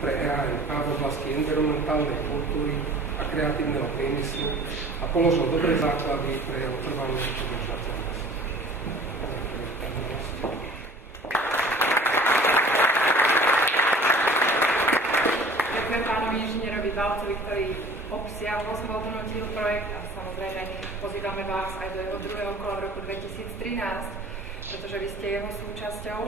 pre EANK v oblasti environmentálnej kultúry a kreatívneho priemyslu a položil dobré základy pre jeho trvalú udržateľnosť. Ďakujem pánovi inžinierovi Balcovi, ktorý obsiahlo zhodnotil projekt a samozrejme pozývame vás aj do jeho druhého kola v roku 2013, pretože vy ste jeho súčasťou.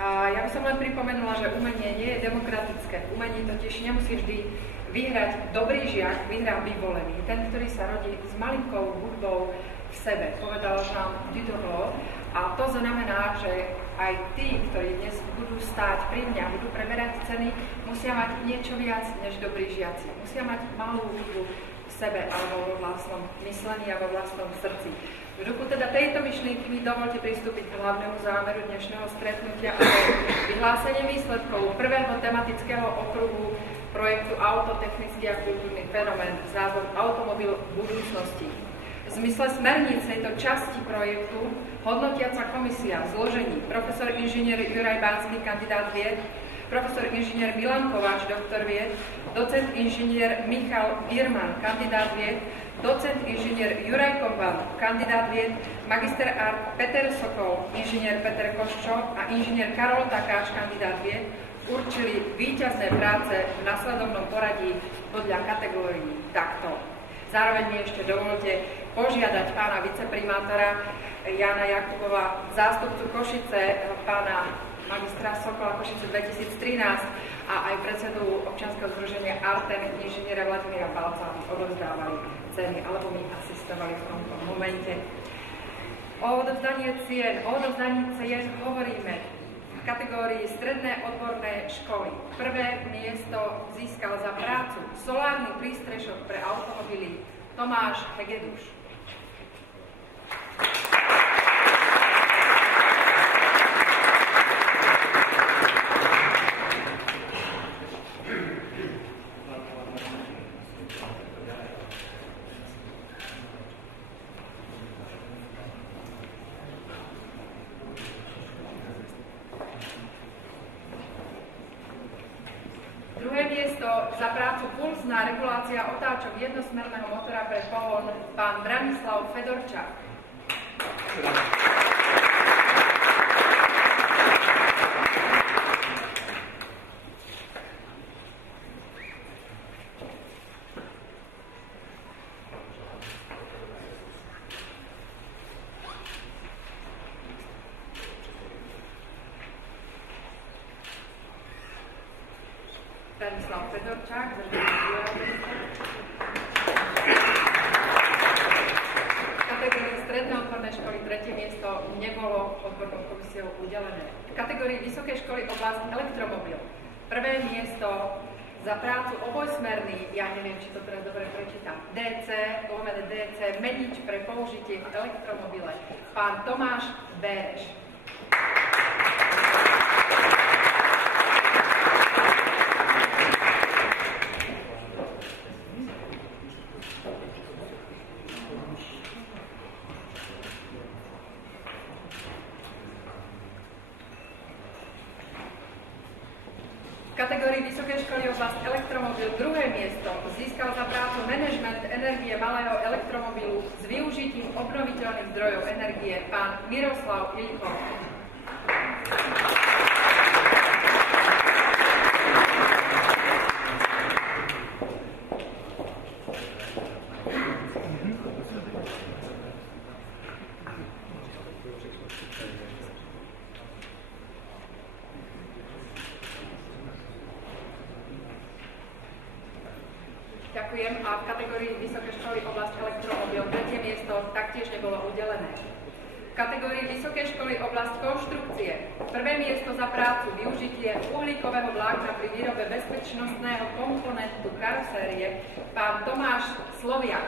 A ja by som len pripomenula, že umenie nie je demokratické. Umenie totiž nemusí vždy vyhrať dobrý žiak, vyhrá vyvolený. Ten, ktorý sa rodí s malinkou hudbou v sebe, povedal nám Diderot. A to znamená, že aj tí, ktorí dnes budú stáť pri mňa, budú preberať ceny, musia mať niečo viac než dobrí žiaci. Musia mať malú hudbu v sebe alebo vo vlastnom myslení a vo vlastnom srdci. V duchu teda tejto myšlienky mi dovolte pristúpiť k hlavnému zámeru dnešného stretnutia a vyhlásenie výsledkov prvého tematického okruhu projektu Autotechnický a kultúrny fenomén s názvom Automobil budúcnosti. V zmysle smerníc tejto časti projektu hodnotiaca komisia v zložení profesor inžinier Juraj Banský, kandidát vied, profesor inžinier Milan Kováč, doktor vied, docent inžinier Michal Bierman, kandidát vied, docent inžinier Juraj Kopan, kandidát vied, magister art Peter Sokol, inžinier Peter Koščo a inžinier Karol Takáč, kandidát vied, určili víťazné práce v nasledovnom poradí podľa kategórií takto. Zároveň mi ešte dovolte požiadať pána viceprimátora Jana Jakubova, zástupcu Košice, pána magistra Sokola Košice 2013 a aj predsedu občianskeho združenia Arten, inžiniera Vladimíra Balca, aby odovzdávali ceny, alebo mi asistovali v tomto momente. O odovzdaní cien hovoríme v kategórii stredné odborné školy. Prvé miesto získal za prácu solárny prístrešok pre automobily Tomáš Hegeduš. Druhé miesto za prácu pulzná regulácia otáčok jednosmerného motora pre pohon pán Branislav Fedorčák. Branislav Fedorčák, v kategórii stredné odborné školy tretie miesto nebolo odbornou komisiou udelené. V kategórii vysoké školy oblasť elektromobil prvé miesto za prácu obojsmerný, ja neviem, či to teraz dobre prečítam, DC menič pre použitie v elektromobile, pán Tomáš Béreš. V kategórii vysoké školy oblasť elektromobil druhé miesto získal za prácu manažment energie malého elektromobilu s využitím obnoviteľných zdrojov energie pán Miroslav Ilko. Ďakujem. A v kategórii vysoké školy oblasť elektromobil tretie miesto taktiež nebolo udelené. V kategórii vysoké školy oblasť konštrukcie prvé miesto za prácu využitie uhlíkového vlákna pri výrobe bezpečnostného komponentu karosérie pán Tomáš Sloviak.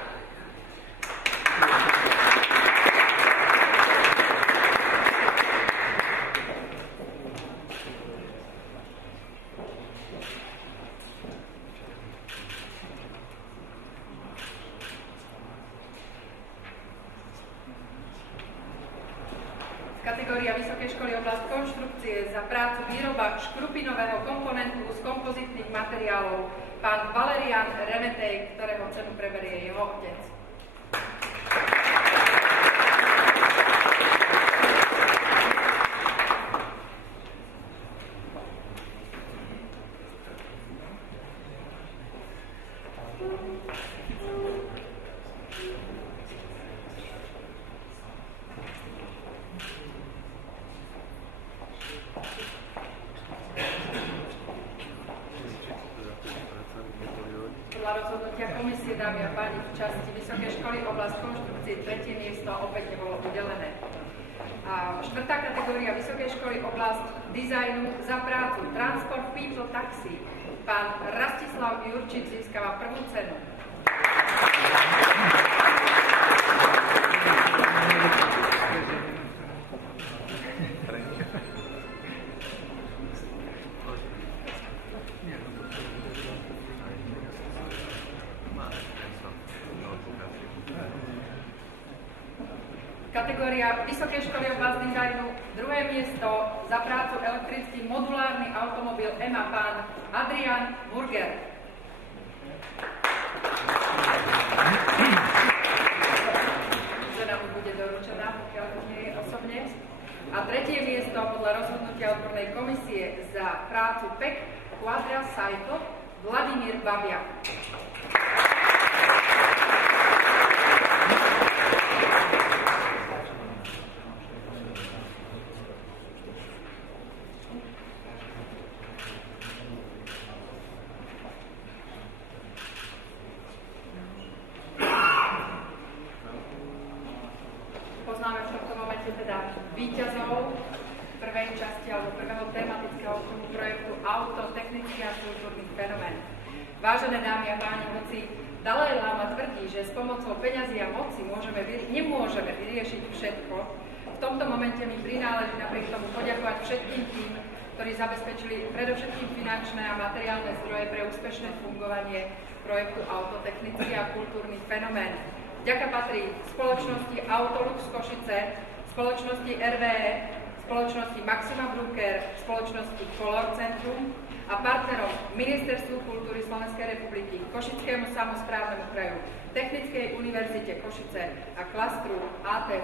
Kategória kategória Vysokej školy oblasť konštrukcie za prácu výroba škrupinového komponentu z kompozitných materiálov pán Valerian Remetej, ktorého cenu preberie jeho otec. Podľa rozhodnutia komisie, dámy a páni, v časti Vysokej školy oblasť konštrukcie 3. miesto opäť nebolo udelené. A 4. kategória Vysokej školy oblasť dizajnu za prácu Transport People Taxi. Pán Rastislav Jurčík získava prvú cenu. Kategória Vysokej školy oblasť dizajnu, druhé miesto za prácu elektrický modulárny automobil EMA pán Adrian Burger. Cena mu bude doručená, pokiaľ nie je osobne. A tretie miesto podľa rozhodnutia odbornej komisie za prácu PEC Quadra Cycle Vladimír Babiak. Poznáme v tomto momente teda víťazov prvej časti alebo prvého tematického projektu Auto, technický a kultúrny fenomén. Vážené dámy a páni, hoci Dalaj Lama tvrdí, že s pomocou peňazí a moci nemôžeme vyriešiť všetko, v tomto momente mi prináleží napriek tomu poďakovať všetkým tým, ktorí zabezpečili predovšetkým finančné a materiálne zdroje pre úspešné fungovanie projektu Auto, technický a kultúrny fenomén. Vďaka patrí spoločnosti Autolux Košice, spoločnosti RVE, spoločnosti Maxima Brucker, spoločnosti Color Centrum a partnerom Ministerstvu kultúry Slovenskej republiky, Košickému samosprávnemu kraju, Technickej univerzite Košice a klastru AT+R.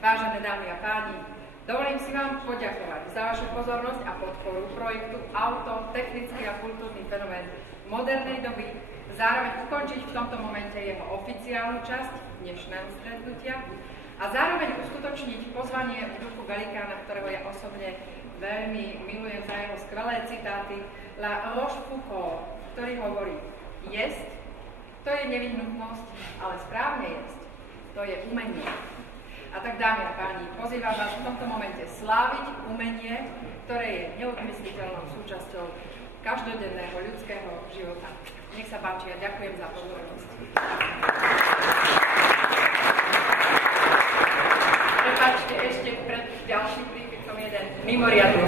Vážené dámy a páni, dovolím si vám poďakovať za vašu pozornosť a podporu projektu Auto, technický a kultúrny fenomén modernej doby, zároveň ukončiť v tomto momente jeho oficiálnu časť dnešného stretnutia a zároveň uskutočniť pozvanie v duchu velikána, ktorého ja osobne veľmi milujem za jeho skvelé citáty, La Rochefoucauld, ktorý hovorí: jesť, to je nevyhnutnosť, ale správne jesť, to je umenie. A tak, dámy a páni, pozývam vás v tomto momente sláviť umenie, ktoré je neodmysliteľnou súčasťou každodenného ľudského života. Nech sa páči a ďakujem za pozornosť. Prepáčte, ešte pred ďalším prípisom jeden mimoriadny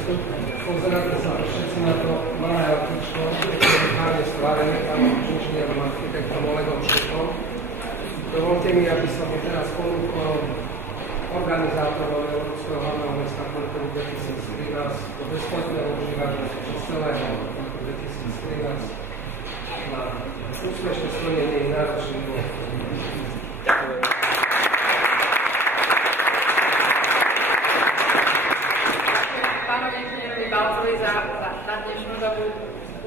vstup. Pozeráte sa všetci na to malé autíčko, ktoré je hlavne skládené pánom inžinierom architektom Olegom Šepom. Dovolte mi, aby som teraz ponúkol organizátorov Európskeho hlavného mesta kultúry 2013 do bezplatného užívania celého roku 2013 na úspešné splnenie náročných úloh. Pánovi inžinierovi Balcovi za na dnešnú dobu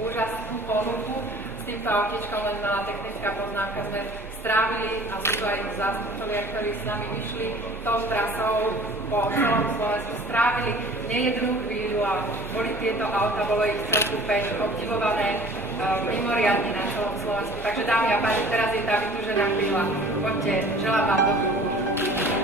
úžasnú ponuku. S týmto autíčkom len malá technická poznámka sme strávili, a sú to aj zástupcovia, ktorí s nami vyšli tou trasou po celom Slovensku, strávili nejednú chvíľu a boli tieto auta, bolo ich celku 5 obdivované mimoriadne na celom Slovensku. Takže dámy a páni, teraz je tá vytúžená chvíľa. Poďte, želám vám dobrú chuť.